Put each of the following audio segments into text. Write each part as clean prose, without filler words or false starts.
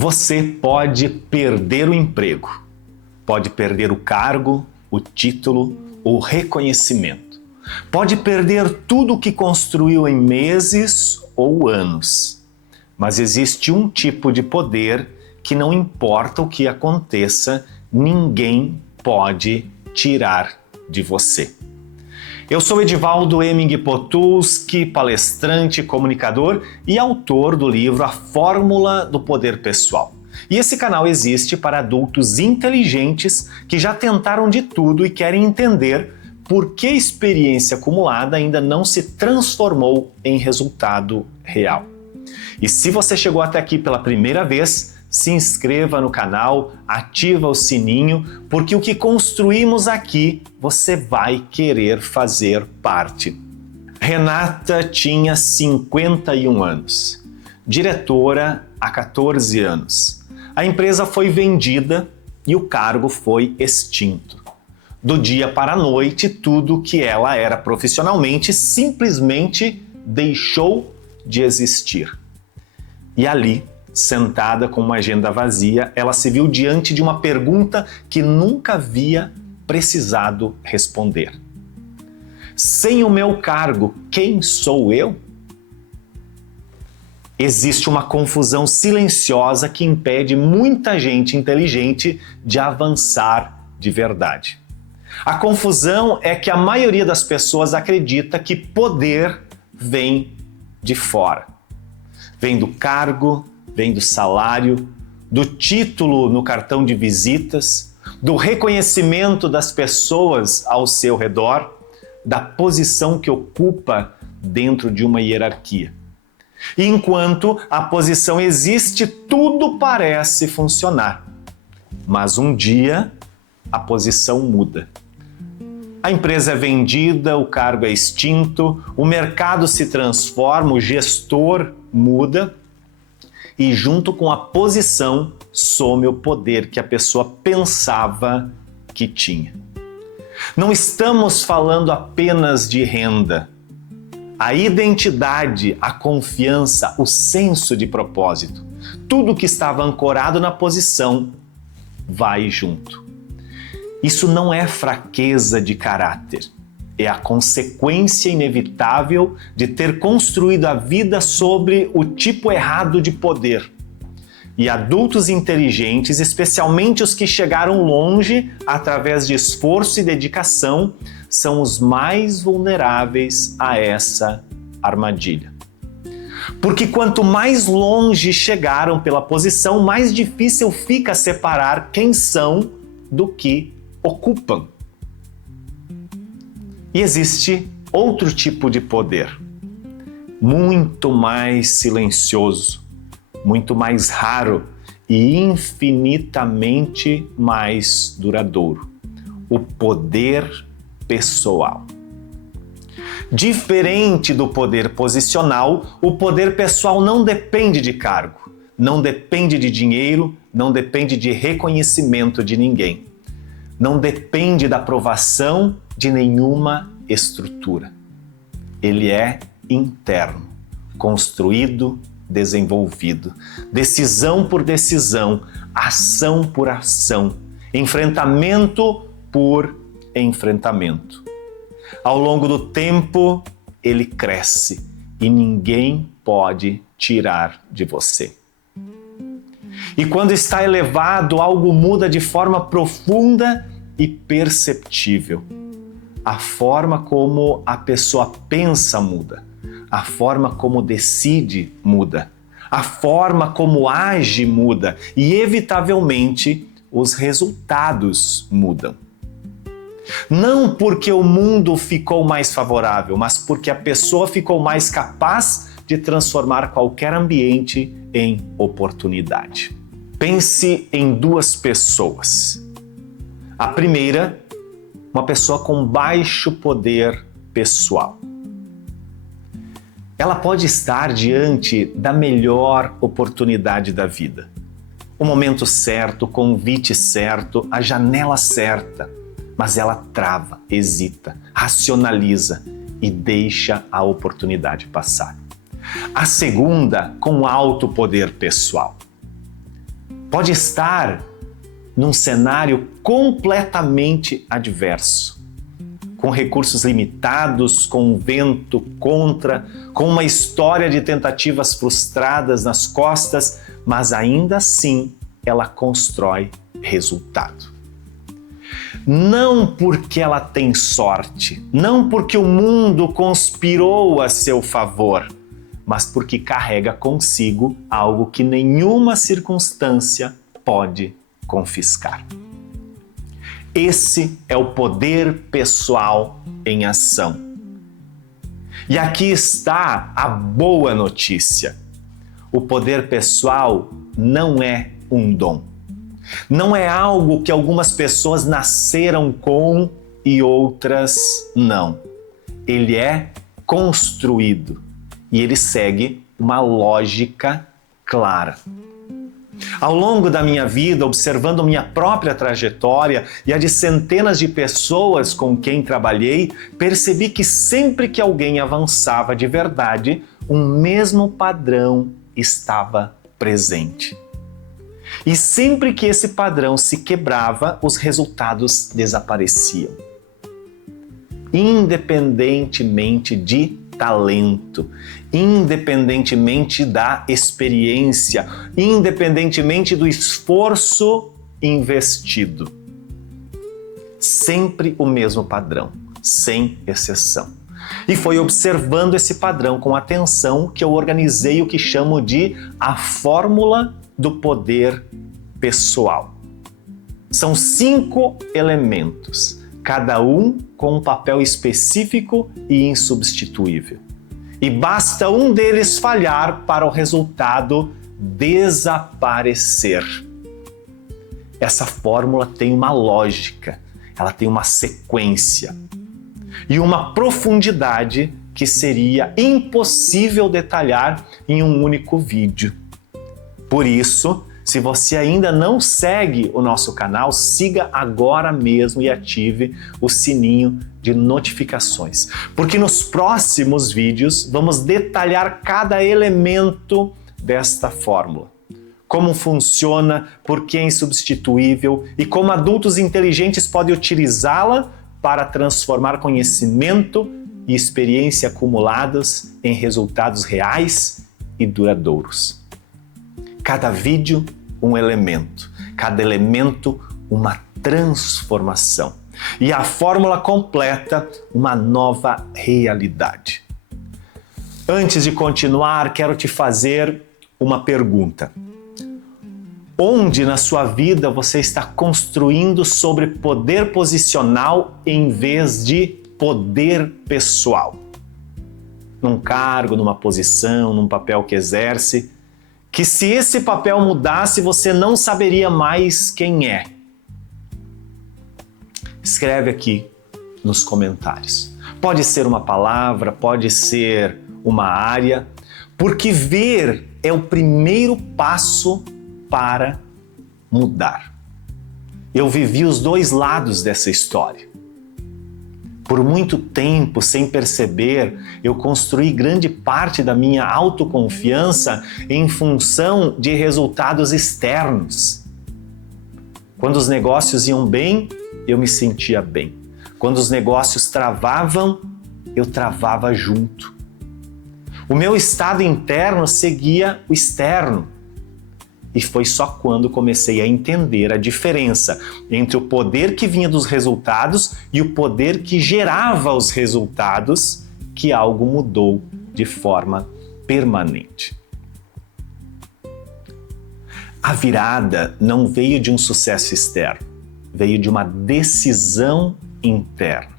Você pode perder o emprego, pode perder o cargo, o título, o reconhecimento. Pode perder tudo o que construiu em meses ou anos. Mas existe um tipo de poder que não importa o que aconteça, ninguém pode tirar de você. Eu sou Edivaldo Heming Potulski, palestrante, comunicador e autor do livro A Fórmula do Poder Pessoal. E esse canal existe para adultos inteligentes que já tentaram de tudo e querem entender por que a experiência acumulada ainda não se transformou em resultado real. E se você chegou até aqui pela primeira vez, se inscreva no canal, ativa o sininho, porque o que construímos aqui você vai querer fazer parte. Renata tinha 51 anos, diretora há 14 anos. A empresa foi vendida e o cargo foi extinto. Do dia para a noite, tudo que ela era profissionalmente simplesmente deixou de existir. E ali, sentada com uma agenda vazia, ela se viu diante de uma pergunta que nunca havia precisado responder. Sem o meu cargo, quem sou eu? Existe uma confusão silenciosa que impede muita gente inteligente de avançar de verdade. A confusão é que a maioria das pessoas acredita que poder vem de fora. Vem do cargo, vem do salário, do título no cartão de visitas, do reconhecimento das pessoas ao seu redor, da posição que ocupa dentro de uma hierarquia. E enquanto a posição existe, tudo parece funcionar. Mas um dia, a posição muda. A empresa é vendida, o cargo é extinto, o mercado se transforma, o gestor muda e junto com a posição some o poder que a pessoa pensava que tinha. Não estamos falando apenas de renda. A identidade, a confiança, o senso de propósito, tudo que estava ancorado na posição vai junto. Isso não é fraqueza de caráter, é a consequência inevitável de ter construído a vida sobre o tipo errado de poder. E adultos inteligentes, especialmente os que chegaram longe através de esforço e dedicação, são os mais vulneráveis a essa armadilha. Porque quanto mais longe chegaram pela posição, mais difícil fica separar quem são do que ocupam. E existe outro tipo de poder, muito mais silencioso, muito mais raro e infinitamente mais duradouro: o poder pessoal. Diferente do poder posicional, o poder pessoal não depende de cargo, não depende de dinheiro, não depende de reconhecimento de ninguém. Não depende da aprovação de nenhuma estrutura. Ele é interno, construído, desenvolvido, decisão por decisão, ação por ação, enfrentamento por enfrentamento. Ao longo do tempo, ele cresce e ninguém pode tirar de você. E quando está elevado, algo muda de forma profunda e perceptível. A forma como a pessoa pensa muda, a forma como decide muda, a forma como age muda e, evitavelmente, os resultados mudam. Não porque o mundo ficou mais favorável, mas porque a pessoa ficou mais capaz de transformar qualquer ambiente em oportunidade. Pense em duas pessoas. A primeira, uma pessoa com baixo poder pessoal. Ela pode estar diante da melhor oportunidade da vida. O momento certo, o convite certo, a janela certa. Mas ela trava, hesita, racionaliza e deixa a oportunidade passar. A segunda, com alto poder pessoal. pode estar num cenário completamente adverso, com recursos limitados, com um vento contra, com uma história de tentativas frustradas nas costas, mas ainda assim ela constrói resultado. Não porque ela tem sorte, não porque o mundo conspirou a seu favor, mas porque carrega consigo algo que nenhuma circunstância pode confiscar. Esse é o poder pessoal em ação. E aqui está a boa notícia. O poder pessoal não é um dom. Não é algo que algumas pessoas nasceram com e outras não. Ele é construído e ele segue uma lógica clara. Ao longo da minha vida, observando minha própria trajetória e a de centenas de pessoas com quem trabalhei, percebi que sempre que alguém avançava de verdade, um mesmo padrão estava presente. E sempre que esse padrão se quebrava, os resultados desapareciam. Independentemente de talento, independentemente da experiência, independentemente do esforço investido. Sempre o mesmo padrão, sem exceção. E foi observando esse padrão com atenção que eu organizei o que chamo de a fórmula do poder pessoal. São 5 elementos, cada um com um papel específico e insubstituível. E basta um deles falhar para o resultado desaparecer. Essa fórmula tem uma lógica, ela tem uma sequência e uma profundidade que seria impossível detalhar em um único vídeo. Por isso, se você ainda não segue o nosso canal, siga agora mesmo e ative o sininho de notificações, porque nos próximos vídeos vamos detalhar cada elemento desta fórmula. Como funciona, por que é insubstituível e como adultos inteligentes podem utilizá-la para transformar conhecimento e experiência acumulados em resultados reais e duradouros. Cada vídeo, um elemento. Cada elemento, uma transformação. E a fórmula completa, uma nova realidade. Antes de continuar, quero te fazer uma pergunta. Onde na sua vida você está construindo sobre poder posicional em vez de poder pessoal? Num cargo, numa posição, num papel que exerce, que se esse papel mudasse, você não saberia mais quem é. Escreve aqui nos comentários. Pode ser uma palavra, pode ser uma área, porque ver é o primeiro passo para mudar. Eu vivi os dois lados dessa história. Por muito tempo, sem perceber, eu construí grande parte da minha autoconfiança em função de resultados externos. Quando os negócios iam bem, eu me sentia bem. Quando os negócios travavam, eu travava junto. O meu estado interno seguia o externo. E foi só quando comecei a entender a diferença entre o poder que vinha dos resultados e o poder que gerava os resultados que algo mudou de forma permanente. A virada não veio de um sucesso externo, veio de uma decisão interna.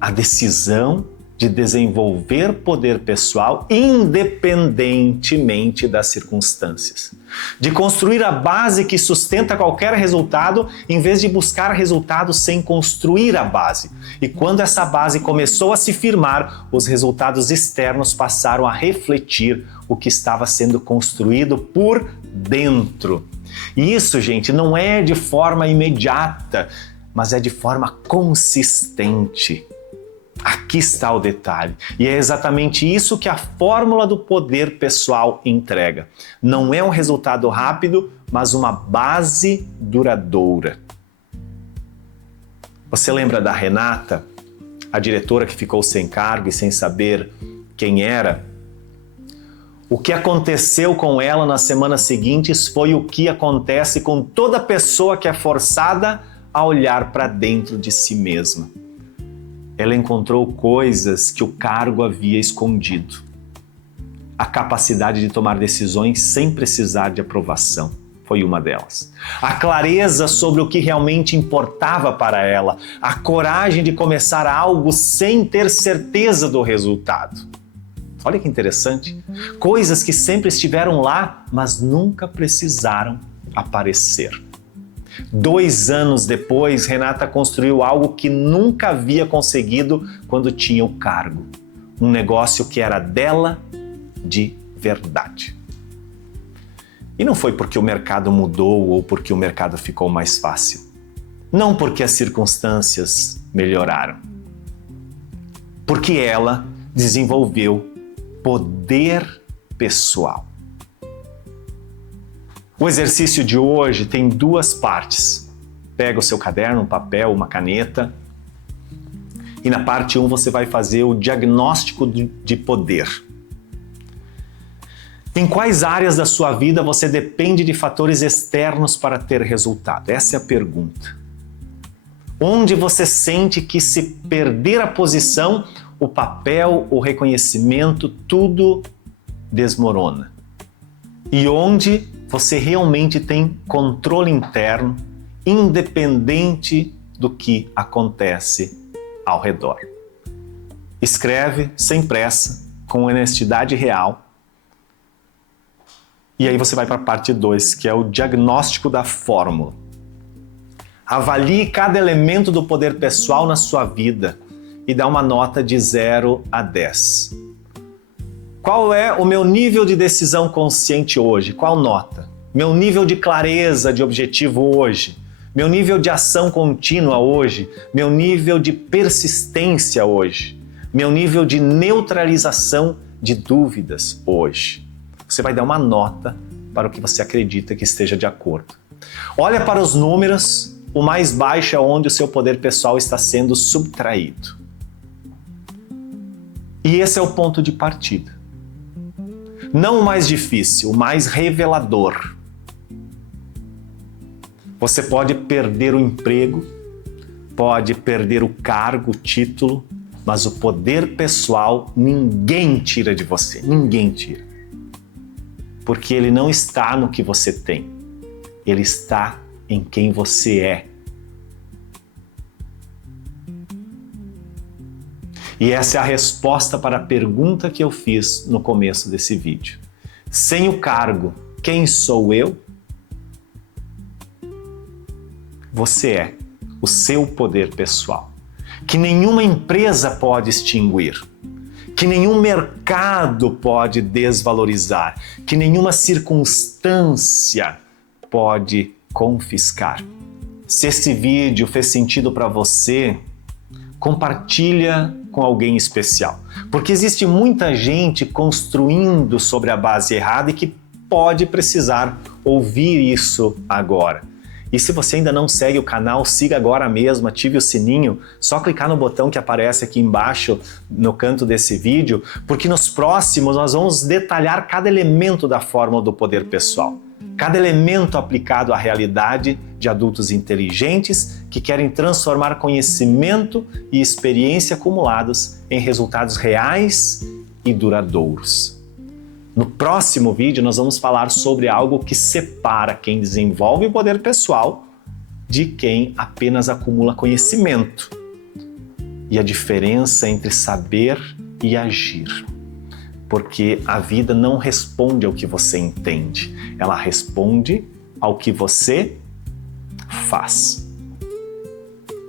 A decisão de desenvolver poder pessoal independentemente das circunstâncias. De construir a base que sustenta qualquer resultado, em vez de buscar resultados sem construir a base. E quando essa base começou a se firmar, os resultados externos passaram a refletir o que estava sendo construído por dentro. E isso, gente, não é de forma imediata, mas é de forma consistente. Aqui está o detalhe. E é exatamente isso que a fórmula do poder pessoal entrega. Não é um resultado rápido, mas uma base duradoura. Você lembra da Renata, a diretora que ficou sem cargo e sem saber quem era? O que aconteceu com ela nas semanas seguintes foi o que acontece com toda pessoa que é forçada a olhar para dentro de si mesma. Ela encontrou coisas que o cargo havia escondido. A capacidade de tomar decisões sem precisar de aprovação foi uma delas. A clareza sobre o que realmente importava para ela. A coragem de começar algo sem ter certeza do resultado. Olha que interessante. Coisas que sempre estiveram lá, mas nunca precisaram aparecer. 2 anos depois, Renata construiu algo que nunca havia conseguido quando tinha o cargo. Um negócio que era dela de verdade. E não foi porque o mercado mudou ou porque o mercado ficou mais fácil. Não porque as circunstâncias melhoraram. Porque ela desenvolveu poder pessoal. O exercício de hoje tem 2 partes. Pega o seu caderno, um papel, uma caneta e na parte 1 você vai fazer o diagnóstico de poder. Em quais áreas da sua vida você depende de fatores externos para ter resultado? Essa é a pergunta. Onde você sente que se perder a posição, o papel, o reconhecimento, tudo desmorona? E onde você realmente tem controle interno, independente do que acontece ao redor. Escreve sem pressa, com honestidade real. E aí você vai para a parte 2, que é o diagnóstico da fórmula. Avalie cada elemento do poder pessoal na sua vida e dá uma nota de 0 a 10. Qual é o meu nível de decisão consciente hoje? Qual nota? Meu nível de clareza de objetivo hoje? Meu nível de ação contínua hoje? Meu nível de persistência hoje? Meu nível de neutralização de dúvidas hoje? Você vai dar uma nota para o que você acredita que esteja de acordo. Olha para os números, o mais baixo é onde o seu poder pessoal está sendo subtraído. E esse é o ponto de partida. Não o mais difícil, o mais revelador. Você pode perder o emprego, pode perder o cargo, o título, mas o poder pessoal ninguém tira de você, ninguém tira. Porque ele não está no que você tem, ele está em quem você é. E essa é a resposta para a pergunta que eu fiz no começo desse vídeo. Sem o cargo, quem sou eu? Você é o seu poder pessoal, que nenhuma empresa pode extinguir, que nenhum mercado pode desvalorizar, que nenhuma circunstância pode confiscar. Se esse vídeo fez sentido para você, compartilha com alguém especial, porque existe muita gente construindo sobre a base errada e que pode precisar ouvir isso agora. E se você ainda não segue o canal, siga agora mesmo, ative o sininho, só clicar no botão que aparece aqui embaixo no canto desse vídeo, porque nos próximos nós vamos detalhar cada elemento da fórmula do poder pessoal, cada elemento aplicado à realidade de adultos inteligentes que querem transformar conhecimento e experiência acumulados em resultados reais e duradouros. No próximo vídeo nós vamos falar sobre algo que separa quem desenvolve o poder pessoal de quem apenas acumula conhecimento e a diferença entre saber e agir. Porque a vida não responde ao que você entende, ela responde ao que você faz.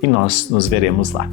E nós nos veremos lá.